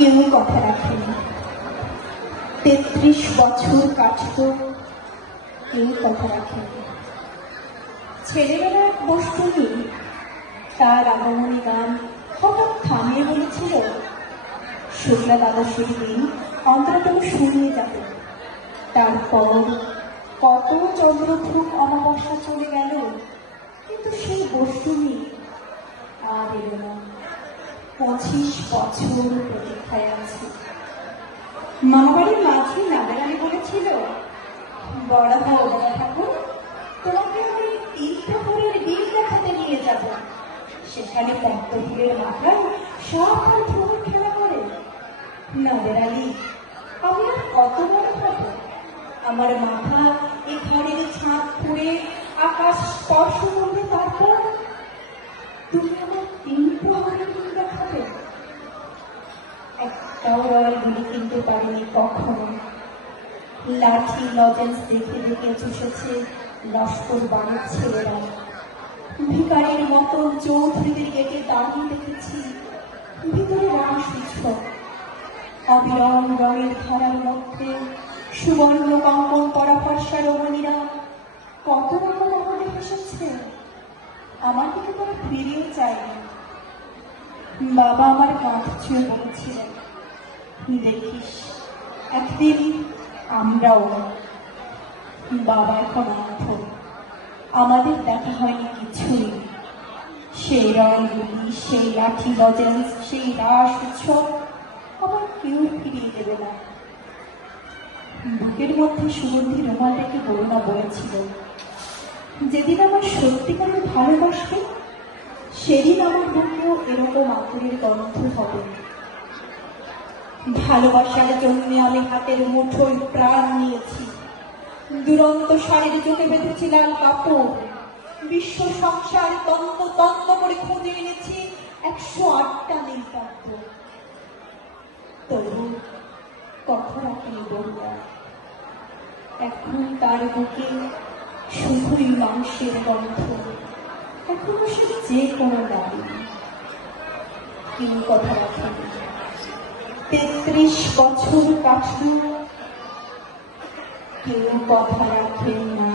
কেউ কথা রাখেনি। ৩৩ বছর কাটত, কেউ কথা রাখেনি। ছেলেবেলা এক বস্তুনি তার আগমনী গান হঠাৎ থামিয়ে বলেছিল, শুক্লা দ্বাদশীর দিন অন্তত শুনিয়ে যাবে। তারপর কত চন্দ্রভূপ অমাবস্যা চলে গেল, কিন্তু সেই বস্তুনি আর এলো না। ২৫ বছর প্রতীক্ষায় আছে। মামাবাড়ির মাঝি নাগরানি বলেছিল, বড় হও বড় ঠাকুর, তোমাকে ওই ৩ প্রহরের বীর দেখাতে নিয়ে যাব। সেখানে পদ্মফুলের মাথায় সব ফুল খেলা করে। নাগরানি, আমি আর কত বড় হব? আমার মাথা এই ঘরের ছাদ ফুঁড়ে আকাশ স্পর্শ করবে, তারপর তুমি আমার ৩ প্রহরের বীর দেখাবে। একটাও রয়্যাল গুলি কিনতে পারেনি কখনো। লাঠি লজেন্স দেখে দেখে চুষেছে লস্কর বাড়ির ছেলেরা। ভিকারির মতন চৌধুরীদের গেটে দাঁড়িয়ে দেখেছি, ভিতরে রাস উৎসব। অবিরল রঙের ধারার মধ্যে সুবর্ণ কঙ্কন করা ফর্সা রমণীরা কত রকম আমাদের এসেছে। আমার দিকে তারা ফিরেও চায়নি। বাবা আমার কাঁধ ছুঁয়ে বলেছিলেন, দেখিস একদিন আমরাও। বাবা এখন অন্ধ, আমাদের দেখা হয়নি কিছুই। সেই রঙগুলি, সেই লাঠি লজেন্স, সেই রাস উৎসব আবার কেউ ফিরিয়ে দেবে না। বুকের মধ্যে সুগন্ধি রুমাল রেখে বরুণা বলেছিল, যেদিন আমার সত্যিকারের ভালোবাসবে সেদিন আমার বুকেও এরকম আগুনের গন্ধ হবে। ভালোবাসার জন্য আমি হাতের মুঠোয় প্রাণ নিয়েছি। দুরন্ত শাড়ির চোখে বেঁধেছি লাল কাপড়। বিশ্ব সংসার তন্ত তন্ত করে খুঁজে এনেছি ১০৮টা নীলপদ্ম। তবু কথা রাখেনি বলুয়া। এখন তার বুকে শুধুই মাংসের গন্ধ। এখনো সে যে কোনো দাবি, কেউ কথা রাখেনি। ৩৩ বছর কাটল, কেউ কথা রাখেন না।